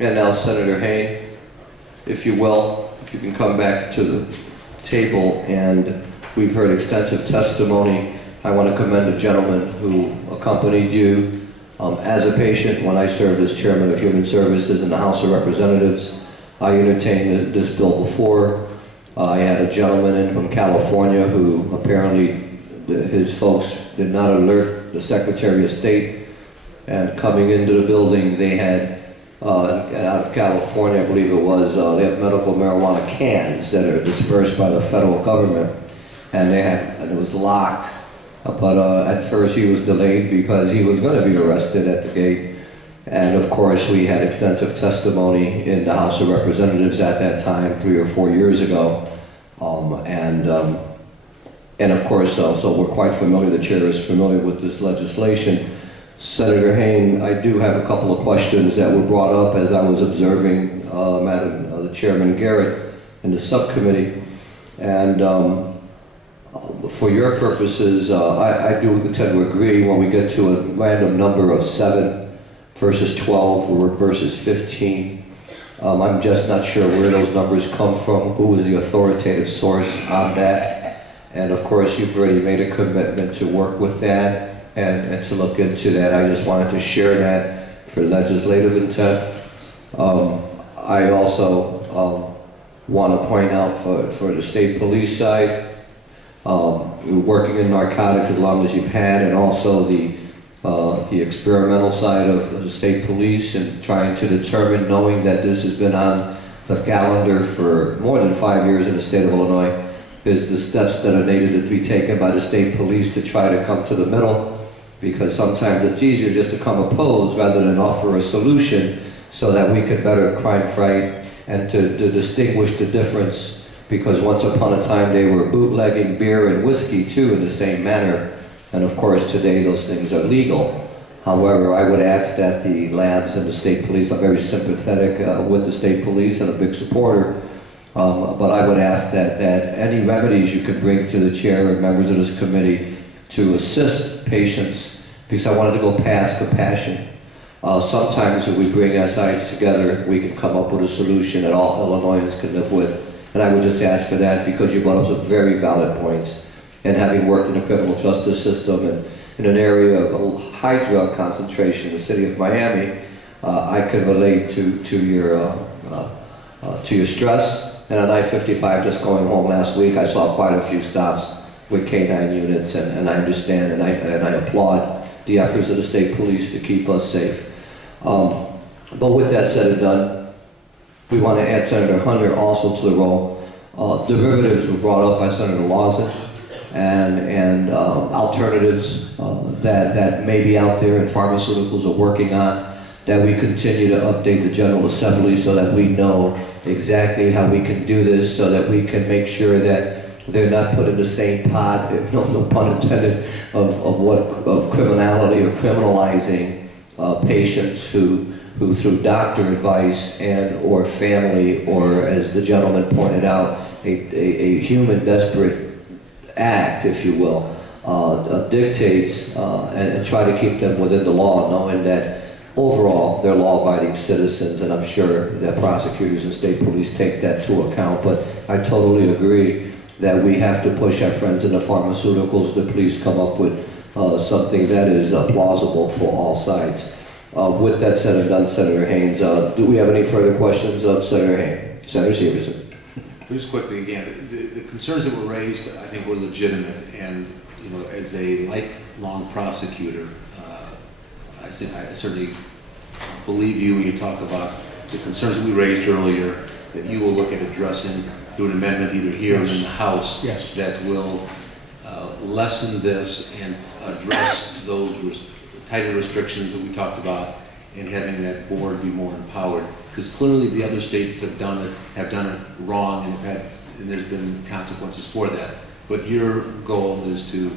And now Senator Hayne, if you will, if you can come back to the table, and we've heard extensive testimony. I want to commend a gentleman who accompanied you as a patient when I served as Chairman of Human Services in the House of Representatives. I entertained this bill before. I had a gentleman in from California who apparently his folks did not alert the Secretary of State, and coming into the building they had out of California, I believe it was, they have medical marijuana cans that are dispersed by the federal government, and it was locked. But at first he was delayed because he was going to be arrested at the gate. And of course we had extensive testimony in the House of Representatives at that time, 3 or 4 years ago. And of course, so we're quite familiar, the chair is familiar with this legislation. Senator Hayne, I do have a couple of questions that were brought up as I was observing the Chairman Garrett in the subcommittee. And for your purposes, I do tend to agree when we get to a random number of 7 versus 12 or versus 15. I'm just not sure where those numbers come from, who is the authoritative source on that. And of course, you've already made a commitment to work with that and to look into that. I just wanted to share that for legislative intent. I also want to point out for the state police side, working in narcotics as long as you've had, and also the experimental side of the state police, and trying to determine, knowing that this has been on the calendar for more than 5 years in the state of Illinois, is the steps that are needed to be taken by the state police to try to come to the middle, because sometimes it's easier just to come opposed rather than offer a solution so that we can better crime fight and to distinguish the difference, because once upon a time they were bootlegging beer and whiskey too in the same manner, and of course today those things are legal. However, I would ask that the labs and the state police, I'm very sympathetic with the state police and a big supporter, but I would ask that any remedies you could bring to the chair and members of this committee to assist patients, because I wanted to go past compassion. Sometimes if we bring SIs together, we can come up with a solution that all Illinoisans can live with. And I would just ask for that, because you brought up some very valid points. And having worked in the criminal justice system and in an area of a high drug concentration in the city of Miami, I can relate to your stress. And on I-55, just going home last week, I saw quite a few stops with K-9 units, and I understand and I applaud the efforts of the state police to keep us safe. But with that said and done, we want to add Senator Hunter also to the role. Derivatives were brought up by Senator Lawson, and alternatives that may be out there and pharmaceuticals are working on, that we continue to update the General Assembly so that we know exactly how we can do this, so that we can make sure that they're not put in the same pot, no pun intended, of criminality or criminalizing patients who through doctor advice and or family, or as the gentleman pointed out, a human desperate act, if you will, dictates and try to keep them within the law, knowing that overall they're law-abiding citizens, and I'm sure that prosecutors and state police take that to account. But I totally agree that we have to push our friends in the pharmaceuticals to please come up with something that is plausible for all sides. With that said and done, Senator Haynes, do we have any further questions of Senator Haynes? Senator Severson. Just quickly again, the concerns that were raised, I think, were legitimate, and as a lifelong prosecutor, I certainly believe you when you talk about the concerns that we raised earlier, that you will look at addressing through an amendment either here or in the House that will lessen this and address those tighter restrictions that we talked about, and having that board be more empowered. Because clearly the other states have done it wrong, and there's been consequences for that. But your goal is to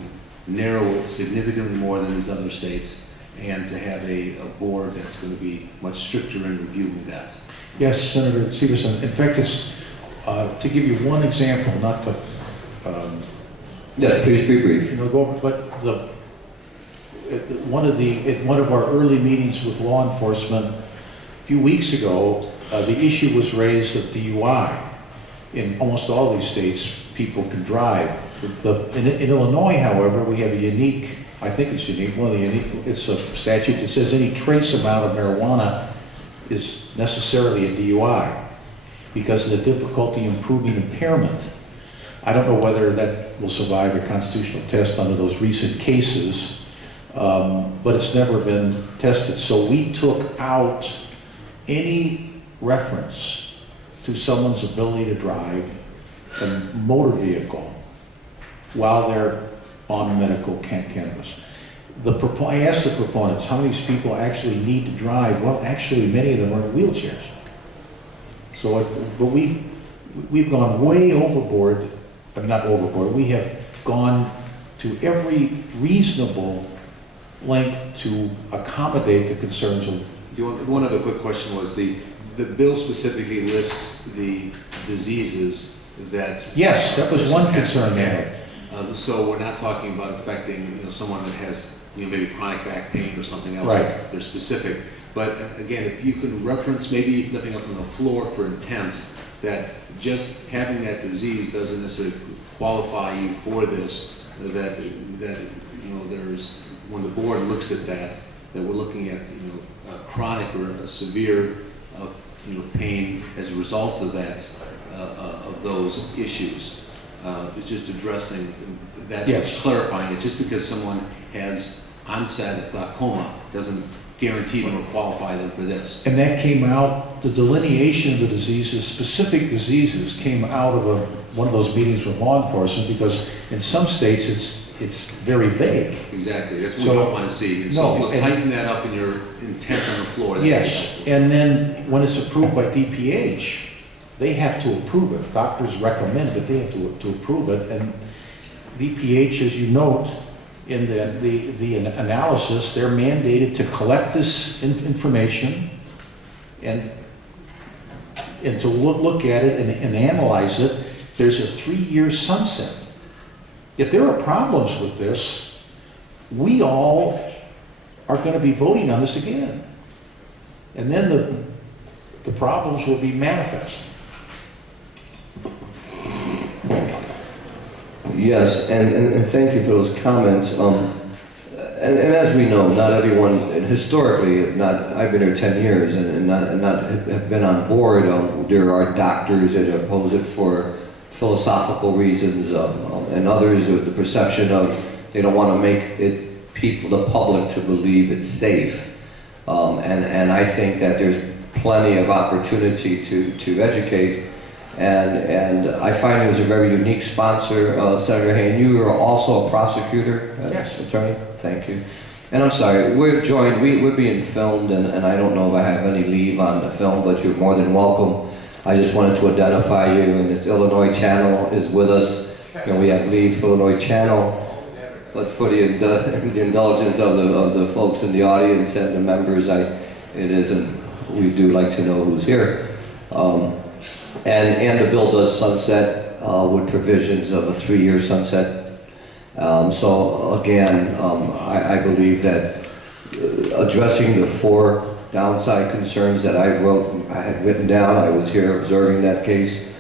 narrow it significantly more than these other states, and to have a board that's going to be much stricter in reviewing that. Yes, Senator Severson. In fact, it's to give you one example, not to yes, please be brief. go over, but at one of our early meetings with law enforcement, few weeks ago, the issue was raised of DUI. In almost all these states, people can drive. In Illinois, however, we have a unique, I think it's unique, it's a statute that says any trace amount of marijuana is necessarily a DUI because of the difficulty in proving impairment. I don't know whether that will survive a constitutional test under those recent cases, but it's never been tested. So we took out any reference to someone's ability to drive a motor vehicle while they're on medical cannabis. I asked the proponents, how many people actually need to drive? Well, actually, many of them are in wheelchairs. So, but we've gone way overboard, but not overboard. We have gone to every reasonable length to accommodate the concerns of. One other quick question was the bill specifically lists the diseases that. Yes, that was one concern they had. So we're not talking about affecting, someone that has, maybe chronic back pain or something else. Right. They're specific. But again, if you can reference, maybe nothing else on the floor for intent, that just having that disease doesn't necessarily qualify you for this, that there's, when the board looks at that we're looking at, a chronic or a severe, pain as a result of that, of those issues. It's just addressing, that's Yes. what's clarifying it. Just because someone has onset glaucoma doesn't guarantee them or qualify them for this. And that came out, the delineation of the diseases, specific diseases, came out of one of those meetings with law enforcement, because in some states it's very vague. Exactly, that's what So- we don't want to see. And No, so if you'll and- tighten that up in your intent on the floor. that'd be Yes, helpful. and then when it's approved by DPH, they have to approve it. Doctors recommend, but they have to approve it. And DPH, as you note, in the analysis, they're mandated to collect this information and to look at it and analyze it. There's a 3-year sunset. If there are problems with this, we all are going to be voting on this again. And then the problems will be manifest. Yes, and thank you for those comments. And as we know, not everyone, and historically, I've been here 10 years and not have been on board. There are doctors that oppose it for philosophical reasons, and others with the perception of they don't want to make it the public to believe it's safe. And I think that there's plenty of opportunity to educate. And I find it was a very unique sponsor, Senator Hayne. You are also a prosecutor, Yes. attorney? Thank you. And I'm sorry, we're being filmed, and I don't know if I have any leave on the film, but you're more than welcome. I just wanted to identify you, and it's Illinois Channel is with us, and we have leave for Illinois Channel. But for the indulgence of the folks in the audience and the members, we do like to know who's here. And the bill does sunset with provisions of a 3-year sunset. So again, I believe that addressing the 4 downside concerns that I had written down, I was here observing that case,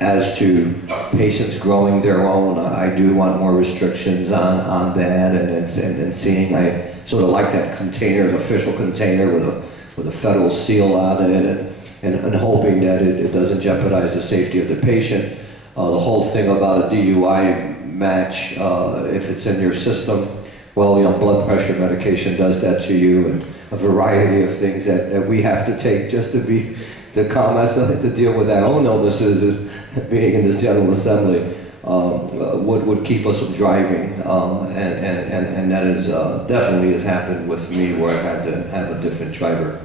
as to patients growing their own, I do want more restrictions on that, and seeing, I sort of like that container, an official container with a federal seal on it, and hoping that it doesn't jeopardize the safety of the patient. The whole thing about a DUI match, if it's in your system, well, blood pressure medication does that to you, and a variety of things that we have to take just to calm us, to deal with our own illnesses, as being in this General Assembly, would keep us from driving, and that is definitely has happened with me, where I've had to have a different driver